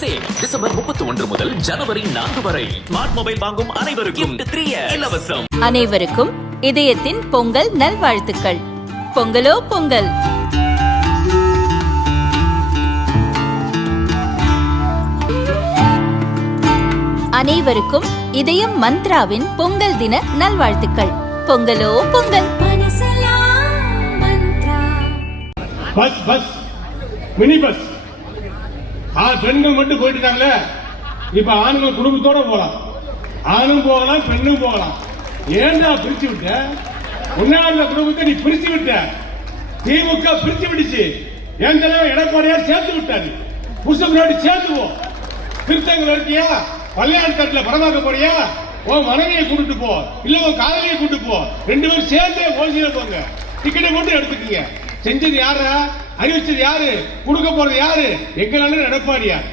Sale December 31 முதல் ஜனவரி 4 வரை. Smart mobile வாங்கும் அனைவருக்கும் 3 இலவசம். அனைவருக்கும் இதயத்தின் பொங்கல் நல்வாழ்த்துக்கள். பொங்கலோ பொங்கல். அனைவருக்கும் இதயம் மந்த்ராவின் பொங்கல் தின நல்வாழ்த்துக்கள். பொங்கலோ Pongal. Bus bus mini bus பெண்கள் மட்டும் போயிட்டு இருக்காங்களே, இப்ப ஆண்கள் குடும்பத்தோட போகலாம். ஆணும் போகலாம், பெண்ணும் போகலாம். ஏன்டா பிரிச்சு விட்ட? உன்னால குடும்பத்தை நீ பிரிச்சு விட்ட. திமுக பிரிச்சு விடுச்சு. என் தலைவர் எடப்பாடியார் சேர்த்து விட்டாரு. புதுசு சேர்த்து போ. திருத்தங்கள் இருக்கியா? பள்ளியாட்காட்டில் படமாக்க போறியா? உன் மனைவியை கூட்டிட்டு போ, இல்ல உன் காதலியை கூட்டிட்டு போ. 2 பேரும் சேர்ந்தே ஓசியில போங்க. டிக்கெட்டை மட்டும் எடுத்துக்கீங்க. செஞ்சது யாரா? அறிவிச்சது யாரு? கொடுக்க போறது யாரு? எங்களால எடப்பாடியார்.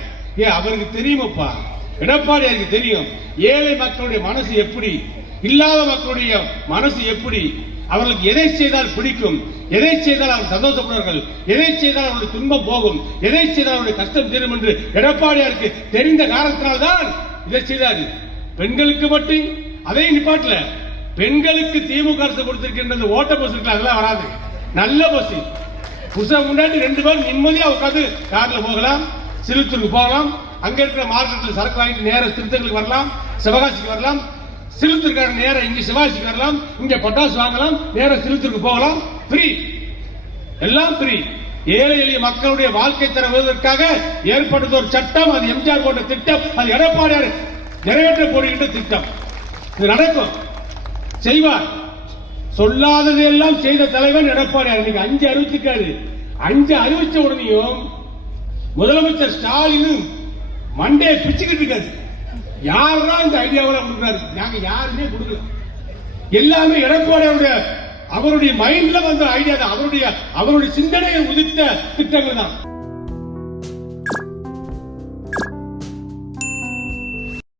அவருக்கு தெரியுமப்பா, எடப்பாடியாருக்கு தெரியும் ஏழை மக்களுடைய மனசு எப்படி, இல்லாத மக்களுடைய மனசு எப்படி, அவர்களுக்கு எதை செய்தால் பிடிக்கும், எதை செய்தால் அவர்கள் சந்தோஷப்படுவார்கள், எதை செய்தால் அவருடைய துன்பம் போகும், எதை செய்தால் அவருடைய கஷ்டம் தீரும் என்று எடப்பாடியாருக்கு தெரிந்த காரணத்தினால்தான் இதை செய்தாரு. பெண்களுக்கு மட்டும் அதையும் நிப்பாட்டல. பெண்களுக்கு திமுக அரசு கொடுத்திருக்கின்ற ஓட்ட பஸ் இருக்கு, அதெல்லாம் வராது. நல்ல பஸ். புதுசா முன்னாடி 2 பேரும் நிம்மதியா உட்காந்து கார்ல போகலாம், சிலுத்தூருக்கு போகலாம். அங்க இருக்கிற மார்க்கெட்டில் சரக்கு வாங்கிட்டு நேர திருத்தங்களுக்கு வரலாம், சிவகாசிக்கு வரலாம். சிலுத்தூருக்கார நேரம் இங்க சிவாசிக்கு வரலாம், இங்க பட்டாசு வாங்கலாம், நேர சிலுத்தூருக்கு போகலாம். ஃப்ரீ, எல்லாம் ஃப்ரீ. ஏழை எளிய மக்களுடைய வாழ்க்கை தர வருவதற்காக ஏற்படுத்த ஒரு சட்டம். அது எம்ஜிஆர் போட்ட திட்டம். அது எடப்பாடியார் நிறைவேற்ற போடுகின்ற திட்டம். இது நடக்கும், செய்வார். சொல்லாதது எல்லாம் செய்த தலைவன் எடப்பாடியார். இன்னைக்கு 5 அறிவிச்சிருக்காரு. 5 அறிவிச்ச உடனேயும் முதலமைச்சர் ஸ்டாலின் மண்டே பிச்சுக்கிட்டு இருக்காரு. யாருதான் இந்த ஐடியாவில் கொடுக்கிறாரு? நாங்க யாருமே கொடுக்கல. எல்லாமே எடப்பாடியாருடைய அவருடைய மைண்ட்ல வந்த ஐடியா தான். அவருடைய சிந்தனையை உதித்த திட்டங்கள் தான்.